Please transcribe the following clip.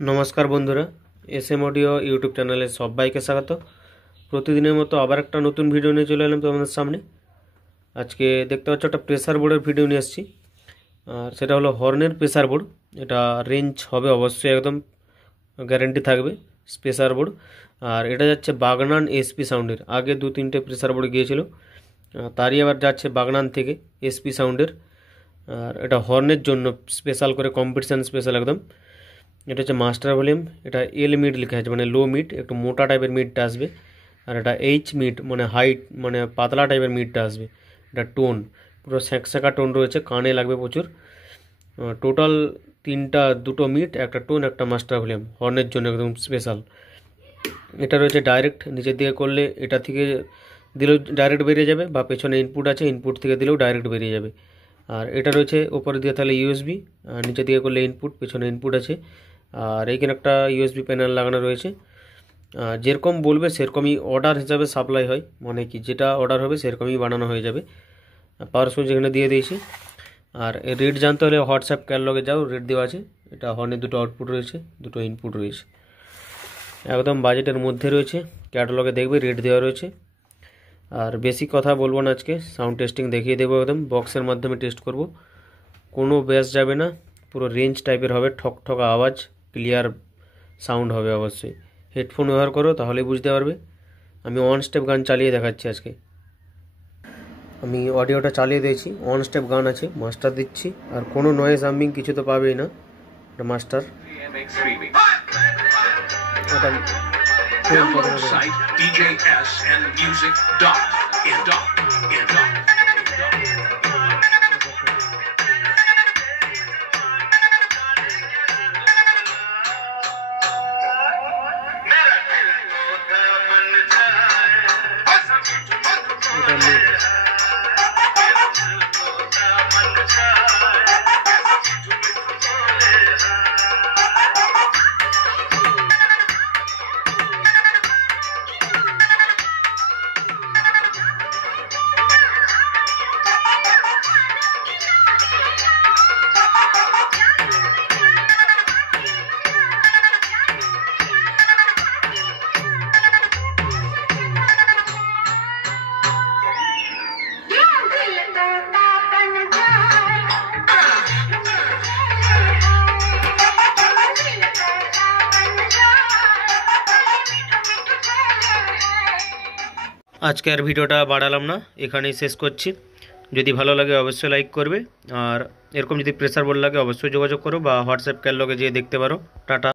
নমস্কার বন্ধুরা, SM audio YouTube চ্যানেলে সবাইকে স্বাগত। প্রতিদিনের মতো আবার একটা নতুন ভিডিও নিয়ে চলে এলাম তোমাদের সামনে। আজকে দেখতে পাচ্ছ একটা প্রেসার বোর্ডের ভিডিও নিয়ে এসেছি, আর সেটা হলো হর্নের প্রেসার বোর্ড। এটা রেঞ্জ হবে অবশ্যই, একদম গ্যারেন্টি থাকবে প্রেসার বোর্ড। আর এটা যাচ্ছে বাগনান এসপি সাউন্ডের। আগে 2-3টে প্রেসার বোর্ড গিয়েছিল, তারই আবার যাচ্ছে বাগনান থেকে এসপি সাউন্ডের। আর এটা হর্নের জন্য স্পেশাল করে, কম্পিটিশান স্পেশাল একদম। এটা হচ্ছে মাস্টার ভলিউম। এটা এল মিড লেখা আছে, মানে লো মিড, একটু মোটা টাইপের মিডটা আসবে। আর এটা এইচ মিড, মানে হাইট, মানে পাতলা টাইপের মিডটা আসবে। এটা টোন পুরো স্যাঁকা টোন রয়েছে, কানে লাগবে প্রচুর। টোটাল দুটো মিড, একটা টোন, একটা মাস্টার ভলিউম, হর্নের জন্য একদম স্পেশাল। এটা রয়েছে ডাইরেক্ট, নিচের দিকে করলে এটা থেকে দিলেও ডাইরেক্ট বেরিয়ে যাবে, বা পেছনে ইনপুট আছে, ইনপুট থেকে দিলেও ডাইরেক্ট বেরিয়ে যাবে। আর এটা রয়েছে ওপরে দিয়ে তাহলে ইউএসবি, আর নিচের দিকে করলে ইনপুট, পেছনে ইনপুট আছে। আর এইখানে একটা ইউএসবি প্যানেল লাগানো রয়েছে। যেরকম বলবে সেরকমই অর্ডার হিসাবে সাপ্লাই হয়, মানে কি যেটা অর্ডার হবে সেরকমই বানানো হয়ে যাবে। পাওয়ার সুইচ এখানে দিয়ে দিয়েছি। আর রেট জানতে হলে হোয়াটসঅ্যাপ ক্যাটালগে যাও, রেট দেওয়া আছে। এটা হর্নের দুটো আউটপুট রয়েছে, দুটো ইনপুট রয়েছে, একদম বাজেটের মধ্যে রয়েছে। ক্যাটালগে দেখবে রেট দেওয়া রয়েছে। আর বেশি কথা বলবো না, আজকে সাউন্ড টেস্টিং দেখিয়ে দেবো, একদম বক্সের মাধ্যমে টেস্ট করব। কোনো ব্যাস যাবে না, পুরো রেঞ্জ টাইপের হবে, ঠক ঠক আওয়াজ, ক্লিয়ার সাউন্ড হবে অবশ্যই। হেডফোন ব্যবহার করো তাহলেই বুঝতে পারবে। আমি ওয়ান স্টেপ গান চালিয়ে দেখাচ্ছি আজকে। আমি অডিওটা চালিয়ে দিয়েছি, ওয়ান স্টেপ গান আছে, মাস্টার দিচ্ছি। আর কোনো নয়েজ হামিং কিছু তো পাবেই না, এটা মাস্টার। আজকে আর ভিডিওটা বাড়ালাম না, এখানেই শেষ করছি। যদি ভালো লাগে অবশ্যই লাইক করবে, আর এরকম যদি প্রেসার বোর্ড লাগে অবশ্যই যোগাযোগ করো, বা হোয়াটসঅ্যাপ ক্যাটালগে যেয়ে দেখতে পারো। টাটা।